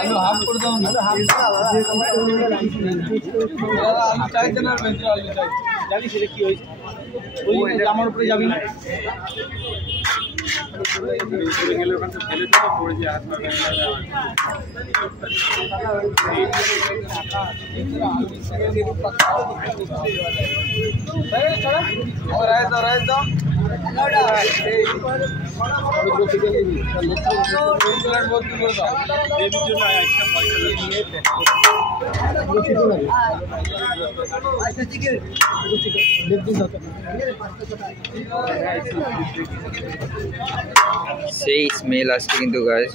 আলু হাফ করে দাও না, হাফ আলু চাইতে না, আলু চাই জানি সেটা কি হয়েছে, ওই আমার উপরে যাবি না গেলে ওখান থেকে ফেলে দেবো, পড়ে যায় হাত পা রাইস দাও সেই স্মেল আসছে কিন্তু গাইস,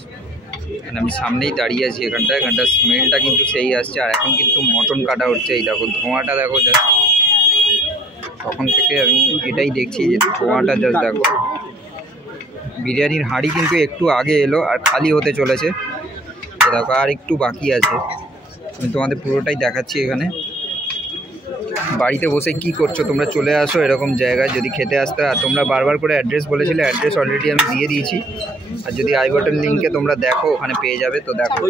আমি সামনেই দাঁড়িয়ে আছি এখানটার স্মেলটা কিন্তু সেই আসছে। আর এখন কিন্তু মটন কাটা হচ্ছে, এই দেখো ধোঁয়াটা দেখো, জাস্ট তখন থেকে আমি এটাই দেখছি যে ধোঁয়াটা জাস্ট দেখো। বিরিয়ানির হাঁড়ি কিন্তু একটু আগে এলো আর খালি হতে চলেছে, দেখো আর একটু বাকি আছে। আমি তোমাদের পুরোটাই দেখাচ্ছি এখানে। বাড়িতে বসে কি করছো তোমরা, চলে আসো এরকম জায়গায় যদি খেতে আসতে। আর তোমরা বারবার করে অ্যাড্রেস বলেছিলে, অ্যাড্রেস অলরেডি আমি দিয়ে দিয়েছি। আর যদি আই বাটন লিঙ্কে তোমরা দেখো ওখানে পেয়ে যাবে। তো দেখো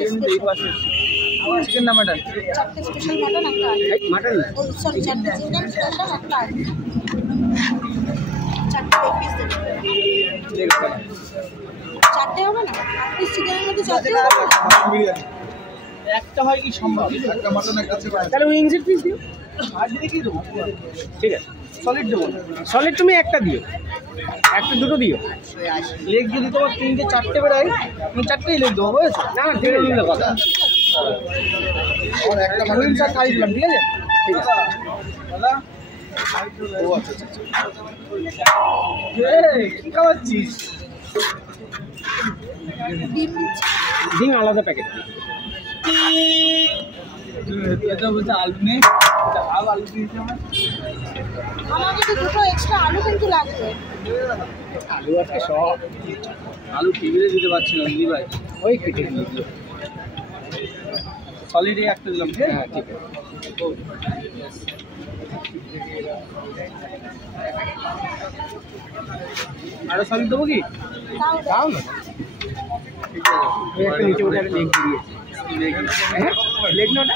চিকেন না মাটন, চারটে স্পেশাল মাটন একটা মাটন সরি চারটে চিকেন স্পেশাল একটা চারটে লেগ পিস দেবেন। চারটে হবে না, পিস চিকেনের মধ্যে চারটে হবে না? একটা হয় কি সম্ভব, একটা মাটন একটা চিকেন, তাহলে উইংসের পিস দিও। আর দিকে কি দেবো, ঠিক আছে সলিড দেবো, সলিড তুমি একটা দিও, একটা দুটো দিও। লেগ যদি তোমার তিনটে চারটে বেড়াই, তুমি চারটেই লেগ দেবো, বুঝেছো? না না ঠিক আছে কথা, আর একটা মাটন স্যার খাই দিলাম, ঠিক আছে ঠিক আছে দাদা। ও আচ্ছা কি খাওয়াচ্ছিস? ডিম আলাদা প্যাকেট, এটা বলছে আলু নেই, হাফ আলু দিয়েছে আমার যদি দুটো এক্সট্রা আলু কিন্তু লাগবে। আলু আজকে সব আলু টেবিলে দিতে পারছি না দিদি ভাই, ওই কেটে দিল সলিডে একটা দিলাম। হ্যাঁ ঠিক আছে, আরো সলিড দেবো কি? দাও না, ঠিক আছে একটা নিচে বলে একটা লেগ দিয়েছি, লেগ নোটা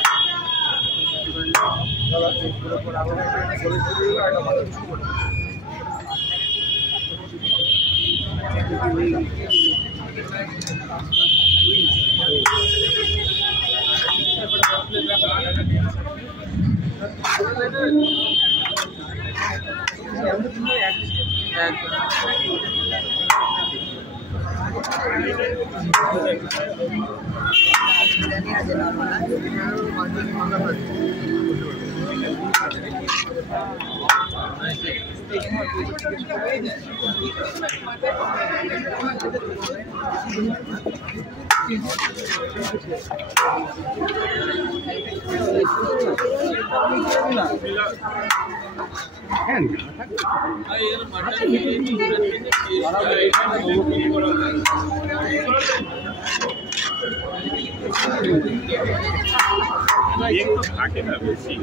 থাকে না বেশি।